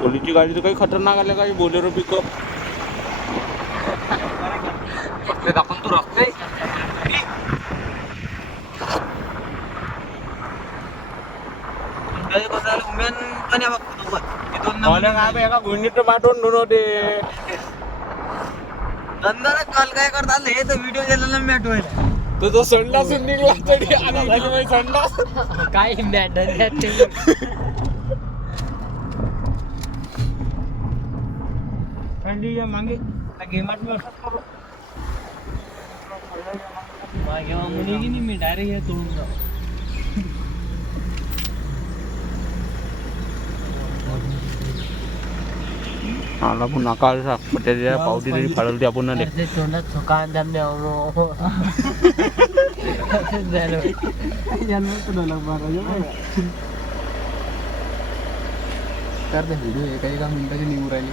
पोलीसची गाडी तर काही खतरनाक आले काही बोलेरो पिकअप दाखवून तू रस्ते एका गुंडीत पाठवून होते धंदा कॉल काय करतात हे तर व्हिडिओ गेलेला मी आठवायला तो संडास निघला तरी आला संडास काय मॅटर थंडी मागे गेमात मी असंच करू मागे मुली की नाही मी डायरेक्ट हे तोडून जाऊ आला पुन्हा काळ त्याच्या पावती तरी फाळवली आपण ना तोंडात चोका जन्म व्हिडिओ एका एका मिनिटाची निघून राहिली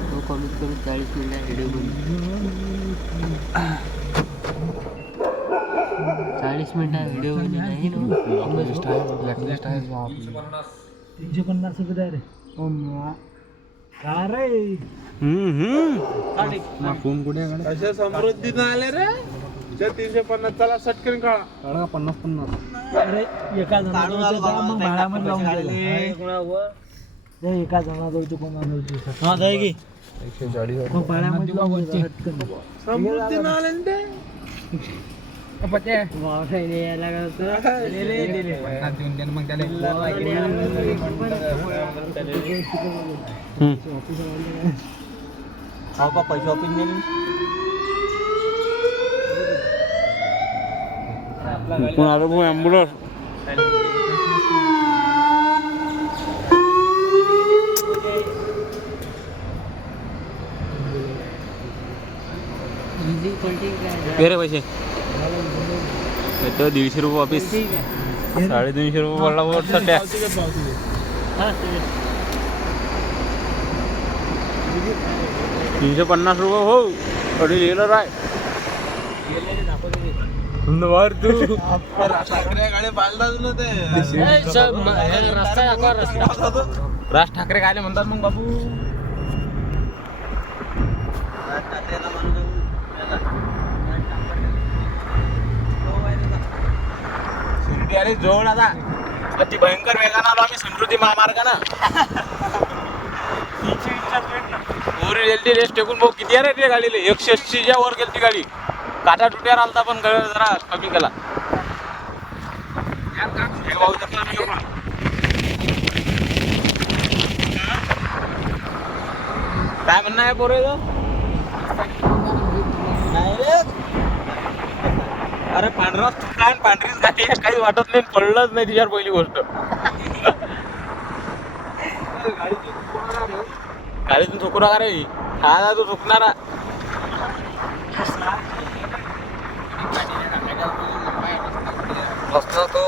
तो कमीत कमी 40 मिनिट व्हिडिओ बनवून 40 मिनिटात व्हिडिओ नाही ना 350 रुपये रे रे फोन कुठे कशा समृद्धीनं आले रे 350 चला सटकन काढा 50 अरे एका जणाला मग भाड्यामध्ये लावून दिलं एका जणाजवळ कोणाजवळ हा जाय की 140 मग भाड्यामध्ये लावून समृद्धीनं आले ते पते वावसाईने यायला मग त्याला पैसे ऑफिस नेली ॲम्ब्युलन्स रे पैसे येतो 150 रुपये ऑफिस 250 रुपये पडला वर सध्या 350 रुपये हो अडी लिहिलं राय वर तू गाडी बांधलाच ना ते राज ठाकरे गाले म्हणतात मग बाबू अरे जवळ आता अति भयंकर वेगानं आलो आम्ही समृद्धी महामार्गानं रेल्टी रेस टेकून भाऊ किती आहे रे गाडीला 180 च्या वर गेली ती गाडी काटा तुट्यावर आलता पण जरा कमी केला काय म्हणणं आहे पोरे अरे पांढराच तुटला आणि पांढरीच गाडी काही वाटत नाही पडलंच नाही तिच्यावर पहिली गोष्ट गाडीतून चुकू नका रे हा तू चुकणारा तो